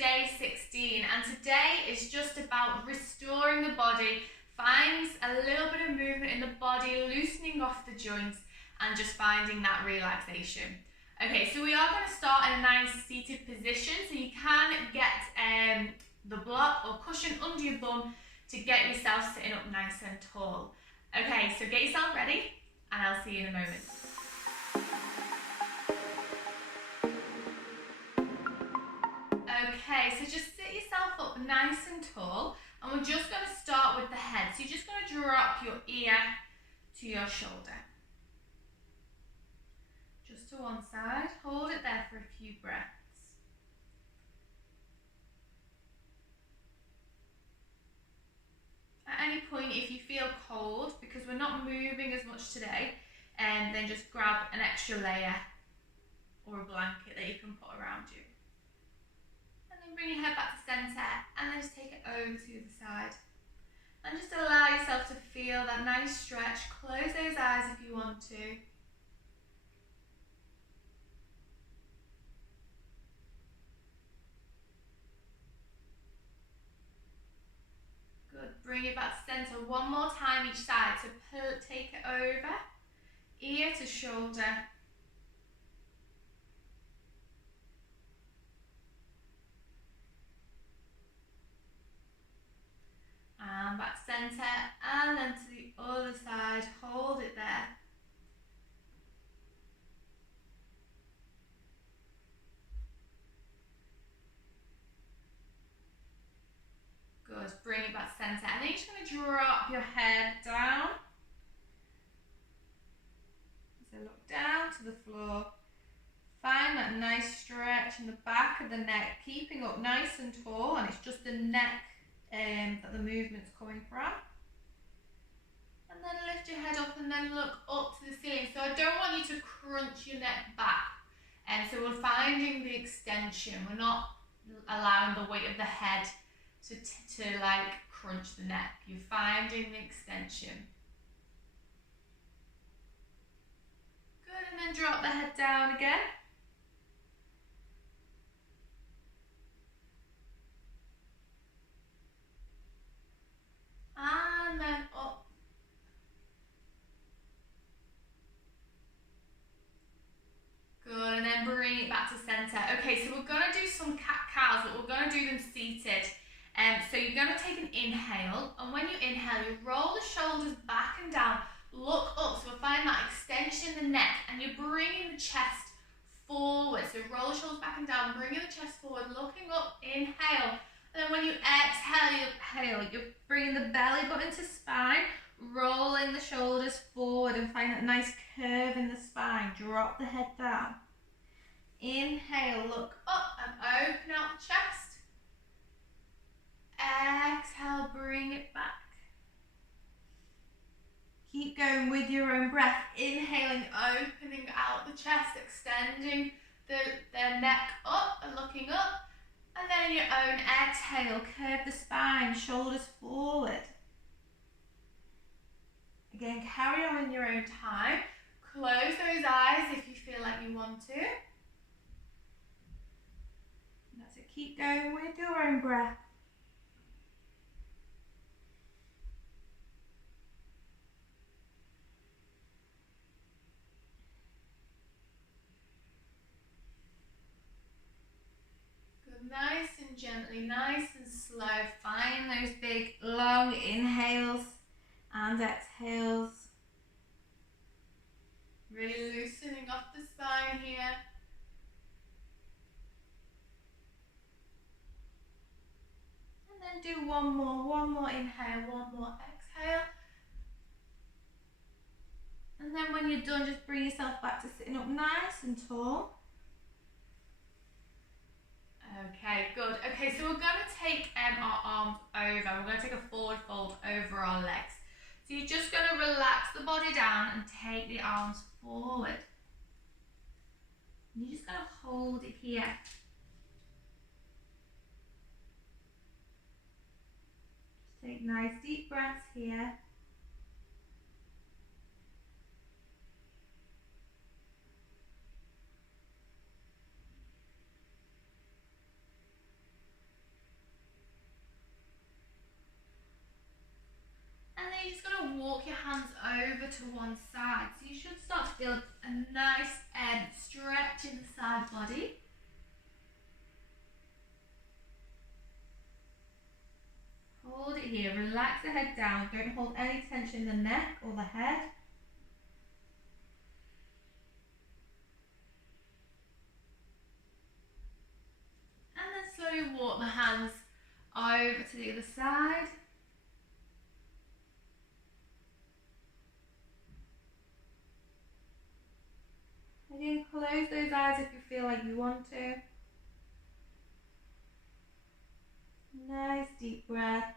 day 16, and today is just about restoring the body, finds a little bit of movement in the body, loosening off the joints, and just finding that relaxation. Okay, so we are going to start in a nice seated position, so you can get the block or cushion under your bum to get yourself sitting up nice and tall. Okay, so get yourself ready, and I'll see you in a moment. Okay, so just sit yourself up nice and tall, and we're just going to start with the head. So you're just going to drop your ear to your shoulder. Just to one side, hold it there for a few breaths. At any point, if you feel cold, because we're not moving as much today, then just grab an extra layer or a blanket that you can put around you. Bring your head back to centre, and then just take it over to the other side. And just allow yourself to feel that nice stretch. Close those eyes if you want to. Good. Bring it back to centre one more time each side. So take it over, ear to shoulder. And back to centre, and then to the other side, hold it there. Good, bring it back to centre, and then you're just going to drop your head down. So look down to the floor, find that nice stretch in the back of the neck, keeping up nice and tall, and it's just the neck that the movement's coming from. And then lift your head up and then look up to the ceiling. So I don't want you to crunch your neck back. And so we're finding the extension. We're not allowing the weight of the head to like crunch the neck. You're finding the extension. Good, and then drop the head down again. And then up. Good, and then bring it back to centre. Okay, so we're going to do some cat-cows, but we're going to do them seated. So you're going to take an inhale, and when you inhale, you roll the shoulders back and down, look up, so we'll find that extension in the neck, and you're bringing the chest forward. So roll the shoulders back and down, bringing the chest forward, looking up, inhale. And then when you exhale, you're bringing the belly button to spine, rolling the shoulders forward and find that nice curve in the spine. Drop the head down. Inhale, look up and open out the chest. Exhale, bring it back. Keep going with your own breath. Inhaling, opening out the chest, extending the neck up and looking up. And then in your own exhale, curve the spine, shoulders forward. Again, carry on in your own time. Close those eyes if you feel like you want to. That's it, keep going with your own breath. Nice and gently, nice and slow. Find those big, long inhales and exhales. Really loosening off the spine here. And then do one more inhale, one more exhale. And then when you're done, just bring yourself back to sitting up nice and tall. Okay, good. Okay, so we're going to take our arms over. We're going to take a forward fold over our legs. So you're just going to relax the body down and take the arms forward. And you're just going to hold it here. Just take nice deep breaths here. over to one side. So you should start to feel a nice stretch in the side body. Hold it here, relax the head down, don't hold any tension in the neck or the head. And then slowly walk the hands over to the other side. Again, close those eyes if you feel like you want to. Nice deep breaths.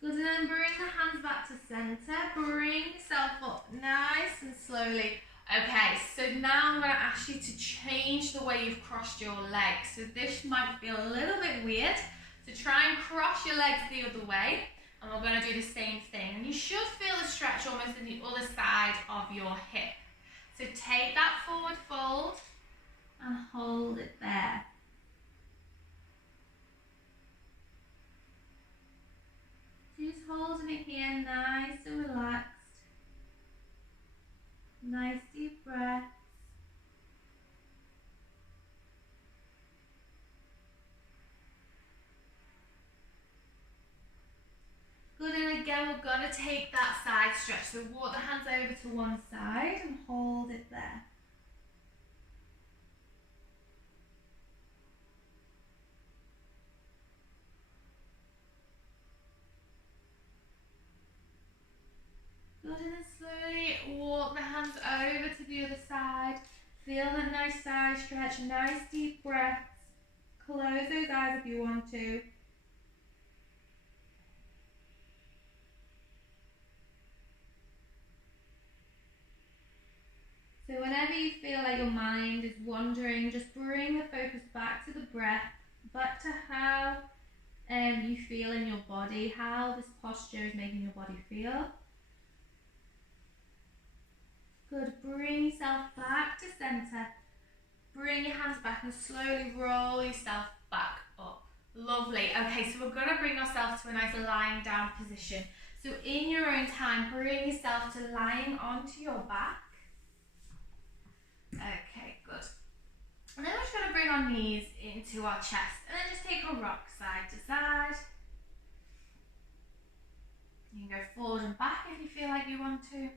Good, and then bring the hands back to center. Bring yourself up nice and slowly. Okay, so now I'm going to ask you to change the way you've crossed your legs. So this might feel a little bit weird. So try and cross your legs the other way. And we're going to do the same thing. And you should feel a stretch almost in the other side of your hip. So take that forward fold and hold it there. Just holding it here, nice and relaxed. Nice deep breaths. Good, and again we're going to take that side stretch. So walk the hands over to one side and hold it there. Good, and then slowly walk the hands over to the other side. Feel that nice side stretch, nice deep breaths. Close those eyes if you want to. So whenever you feel like your mind is wandering, just bring the focus back to the breath, back to how you feel in your body, how this posture is making your body feel. Good, bring yourself back to center. Bring your hands back and slowly roll yourself back up. Lovely. Okay, so we're going to bring ourselves to a nice lying down position. So in your own time, bring yourself to lying onto your back. Okay, good. And then we're just going to bring our knees into our chest and then just take a rock side to side. You can go forward and back if you feel like you want to.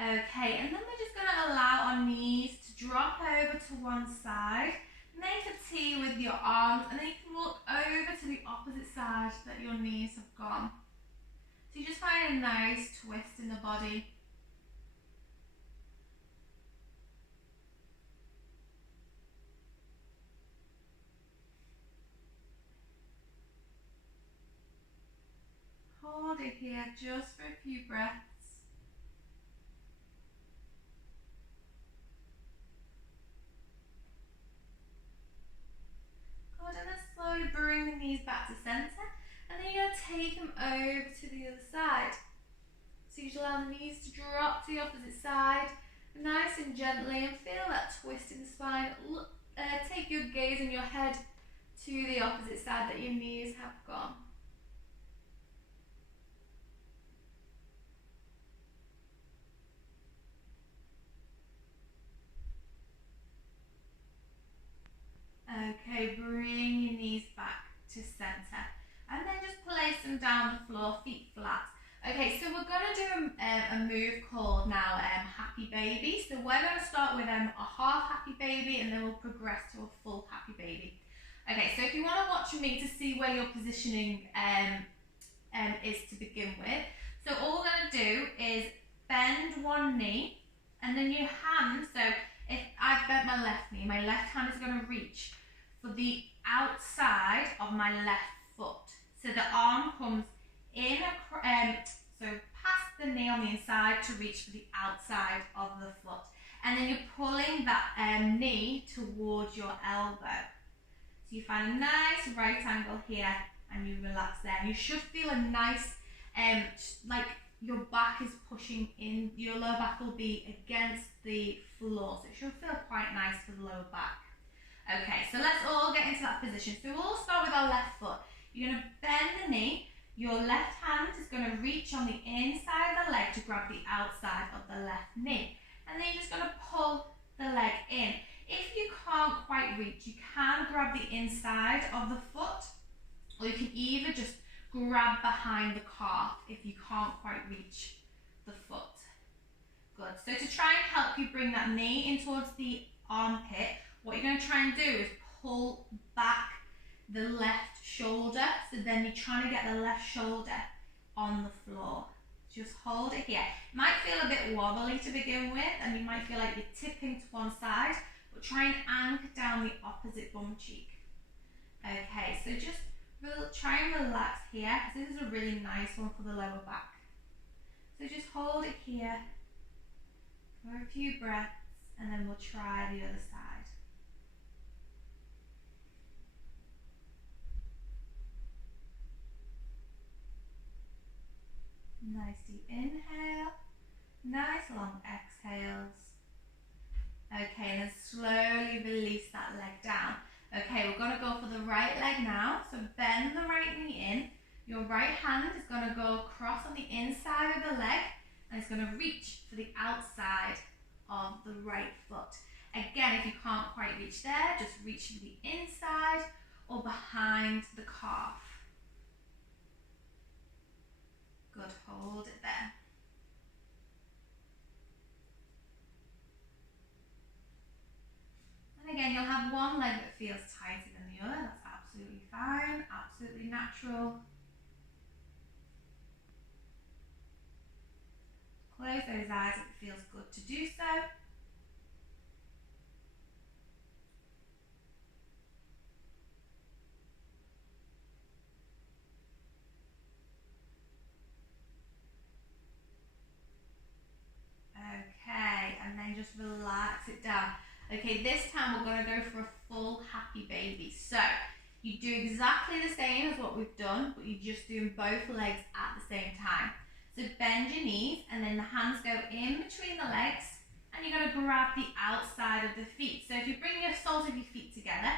Okay, and then we're just going to allow our knees to drop over to one side. Make a T with your arms and then you can look over to the opposite side that your knees have gone. So you just find a nice twist in the body. Hold it here just for a few breaths. Good, and then slowly bring the knees back to center. And then you're going to take them over to the other side. So you just allow the knees to drop to the opposite side, nice and gently, and feel that twist in the spine. Take your gaze and your head to the opposite side that your knees have gone. Okay, bring your knees back to center. And then just place them down the floor, feet flat. Okay, so we're going to do a move called now Happy Baby. So we're going to start with a half Happy Baby and then we'll progress to a full Happy Baby. Okay, so if you want to watch me to see where your positioning is to begin with. So all we're going to do is bend one knee and then your hand, so if I've bent my left knee, my left hand is going to reach for the outside of my left foot. So the arm comes in, so past the knee on the inside to reach for the outside of the foot. And then you're pulling that knee towards your elbow. So you find a nice right angle here and you relax there. And you should feel a nice like your back is pushing in, your lower back will be against the floor, so it should feel quite nice for the lower back. Okay, so let's all get into that position. So we'll all start with our left foot. You're going to bend the knee. Your left hand is going to reach on the inside of the leg to grab the outside of the left knee. And then you're just going to pull the leg in. If you can't quite reach, you can grab the inside of the foot, or you can either just grab behind the calf if you can't quite reach the foot. Good. So to try and help you bring that knee in towards the armpit, what you're going to try and do is pull back the left shoulder. So then you're trying to get the left shoulder on the floor. Just hold it here. It might feel a bit wobbly to begin with, and you might feel like you're tipping to one side, but try and anchor down the opposite bum cheek. Okay, so just try and relax here, because this is a really nice one for the lower back. So just hold it here for a few breaths, and then we'll try the other side. Nice deep inhale, nice long exhales. Okay, then slowly release that leg down. Okay, we're going to go for the right leg now. So bend the right knee in. Your right hand is going to go across on the inside of the leg, and it's going to reach for the outside of the right foot. Again, if you can't quite reach there, just reach for the inside or behind the calf. Good, hold it there. And again, you'll have one leg that feels tighter than the other. That's absolutely fine, absolutely natural. Close those eyes if it feels good to do so. Okay, and then just relax it down. Okay, this time we're going to go for a full happy baby. So you do exactly the same as what we've done, but you're just doing both legs at the same time. So bend your knees, and then the hands go in between the legs, and you're going to grab the outside of the feet. So if you bring your soles of your feet together,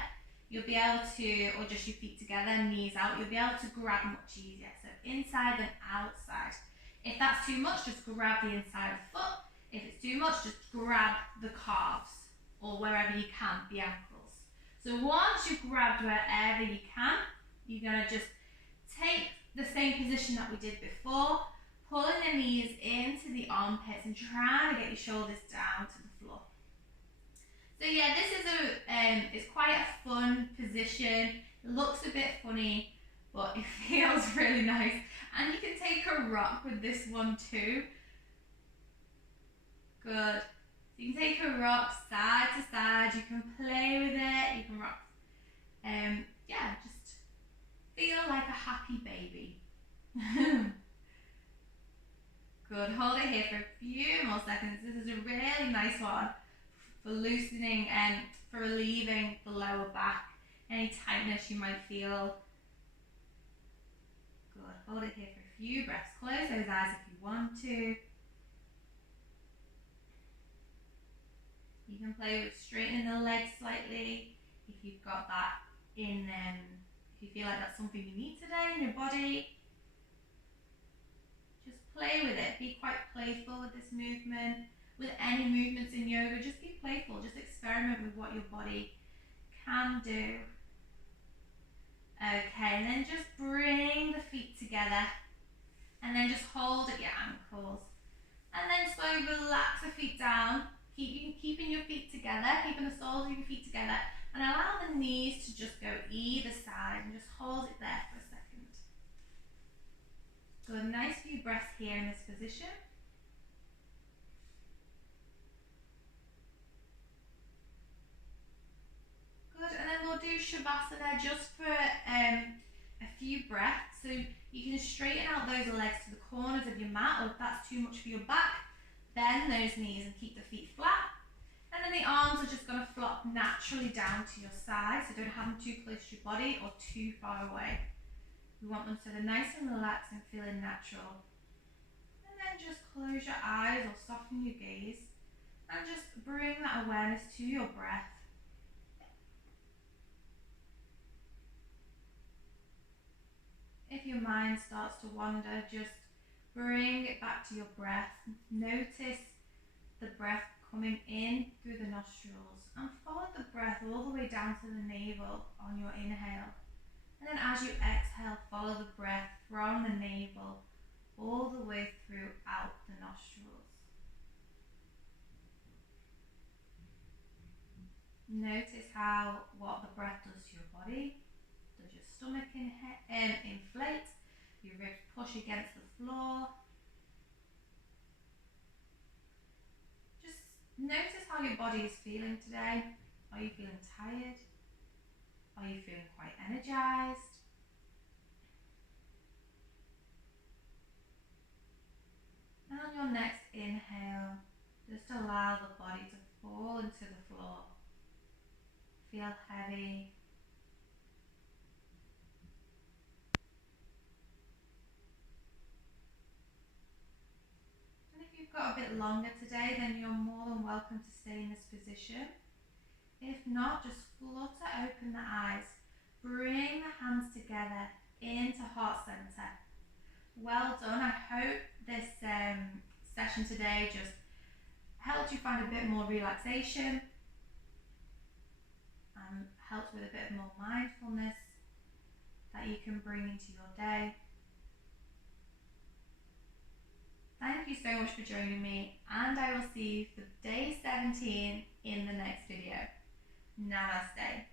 you'll be able to, or just your feet together, knees out, you'll be able to grab much easier. So inside and outside. If that's too much, just grab the inside of the foot. If it's too much, just grab the calves, or wherever you can, the ankles. So once you've grabbed wherever you can, you're going to just take the same position that we did before, pulling the knees into the armpits and trying to get your shoulders down to the floor. So yeah, this is it's quite a fun position. It looks a bit funny, but it feels really nice. And you can take a rock with this one too. Good. So you can take a rock side to side, you can play with it, you can rock. Yeah, just feel like a happy baby. Good, hold it here for a few more seconds. This is a really nice one for loosening and for relieving the lower back, any tightness you might feel. Good, hold it here for a few breaths. Close those eyes if you want to. You can play with straightening the legs slightly if you've got that in, if you feel like that's something you need today in your body. Just play with it. Be quite playful with this movement. With any movements in yoga, just be playful. Just experiment with what your body can do. Okay, and then just bring the feet together. And then just hold at your ankles. And then slowly relax the feet down. Keeping your feet together, keeping the soles of your feet together, and allow the knees to just go either side and just hold it there for a second. Good, nice few breaths here in this position. Good, and then we'll do Shavasana just for a few breaths. So you can straighten out those legs to the corners of your mat, or if that's too much for your back, bend those knees and keep the feet flat. And then the arms are just going to flop naturally down to your side, so don't have them too close to your body or too far away. We want them so they're nice and relaxed and feeling natural. And then just close your eyes or soften your gaze and just bring that awareness to your breath. If your mind starts to wander, just bring it back to your breath. Notice the breath coming in through the nostrils and follow the breath all the way down to the navel on your inhale. And then as you exhale, follow the breath from the navel all the way throughout the nostrils. Notice what the breath does to your body. Does your stomach inflate? Your ribs push against the floor? Just notice how your body is feeling today. Are you feeling tired? Are you feeling quite energized? And on your next inhale, just allow the body to fall into the floor. Feel heavy. And if you've got a bit longer today, then you're more than welcome to stay in this position. If not, just flutter open the eyes. Bring the hands together into heart center. Well done. I hope this session today just helped you find a bit more relaxation and helped with a bit more mindfulness that you can bring into your day. Thank you so much for joining me, and I will see you for day 17 in the next video. Namaste.